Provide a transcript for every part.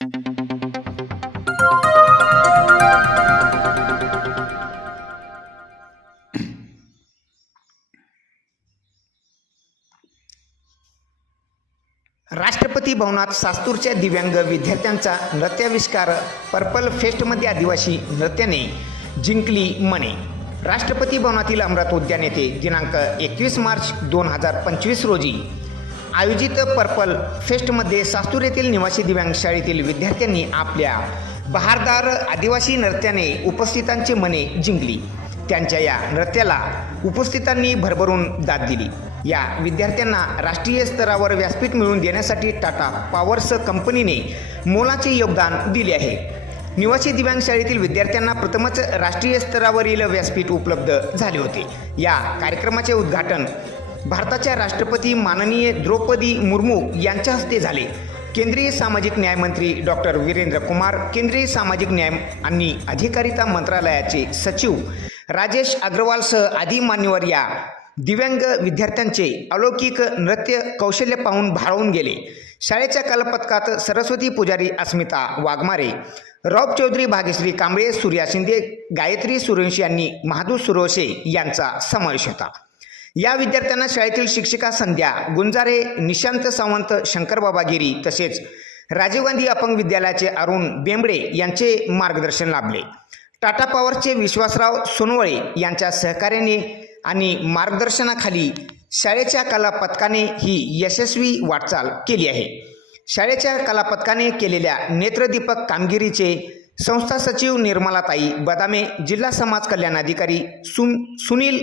राष्ट्रपती भवनात सास्तूरच्या दिव्यांग विद्यार्थ्यांचा नृत्याविष्कार पर्पल फेस्टमध्ये आदिवासी नृत्याने जिंकली मने. राष्ट्रपती भवनातील अमरात उद्यान येथे दिनांक एकवीस मार्च दोन हजार पंचवीस रोजी आयोजित पर्पल फेस्टमध्ये सास्तूर येथील निवासी दिव्यांग शाळेतील विद्यार्थ्यांनी आपल्या बहारदार आदिवासी नृत्याने उपस्थितांची मने जिंकली. त्यांच्या या नृत्याला उपस्थितांनी भरभरून दाद दिली. या विद्यार्थ्यांना राष्ट्रीय स्तरावर व्यासपीठ मिळवून देण्यासाठी टाटा पॉवर्स कंपनीने मोलाचे योगदान दिले आहे. निवासी दिव्यांग शाळेतील विद्यार्थ्यांना प्रथमच राष्ट्रीय स्तरावरील व्यासपीठ उपलब्ध झाले होते. या कार्यक्रमाचे उद्घाटन भारताच्या राष्ट्रपती माननीय द्रौपदी मुर्मू यांच्या हस्ते झाले. केंद्रीय सामाजिक न्याय मंत्री डॉक्टर वीरेंद्र कुमार केंद्रीय सामाजिक न्याय आणि अधिकारिता मंत्रालयाचे सचिव राजेश अग्रवालसह आदी मान्यवर या दिव्यांग विद्यार्थ्यांचे अलौकिक नृत्य कौशल्य पाहून भारावून गेले. शाळेच्या कलापथकात सरस्वती पुजारी अस्मिता वाघमारे रौब चौधरी भाग्यश्री कांबळे सूर्या शिंदे गायत्री सुरवंशी यांनी महादू सुरोशे यांचा समावेश होता. या विद्यार्थ्यांना शाळेतील शिक्षिका संध्या गुंजारे निशांत सावंत शंकरबाबा गिरी तसेच राजीव गांधी अपंग विद्यालयाचे अरुण बेंबडे यांचे मार्गदर्शन लाभले. टाटा पॉवरचे विश्वासराव सोनवळे यांच्या सहकार्याने आणि मार्गदर्शनाखाली शाळेच्या कलापथकाने ही यशस्वी वाटचाल केली आहे. शाळेच्या कलापथकाने केलेल्या नेत्रदीपक कामगिरीचे संस्था सचिव निर्मलाताई बदामे जिल्हा समाज कल्याण अधिकारी सुन सुनील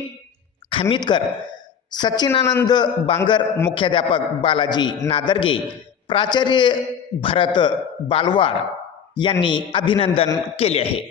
हमीदकर सच्चिनानंद बांगर मुख्याध्यापक बालाजी नादर्गे प्राचार्य भरत बालवाड यांनी अभिनंदन केले आहे.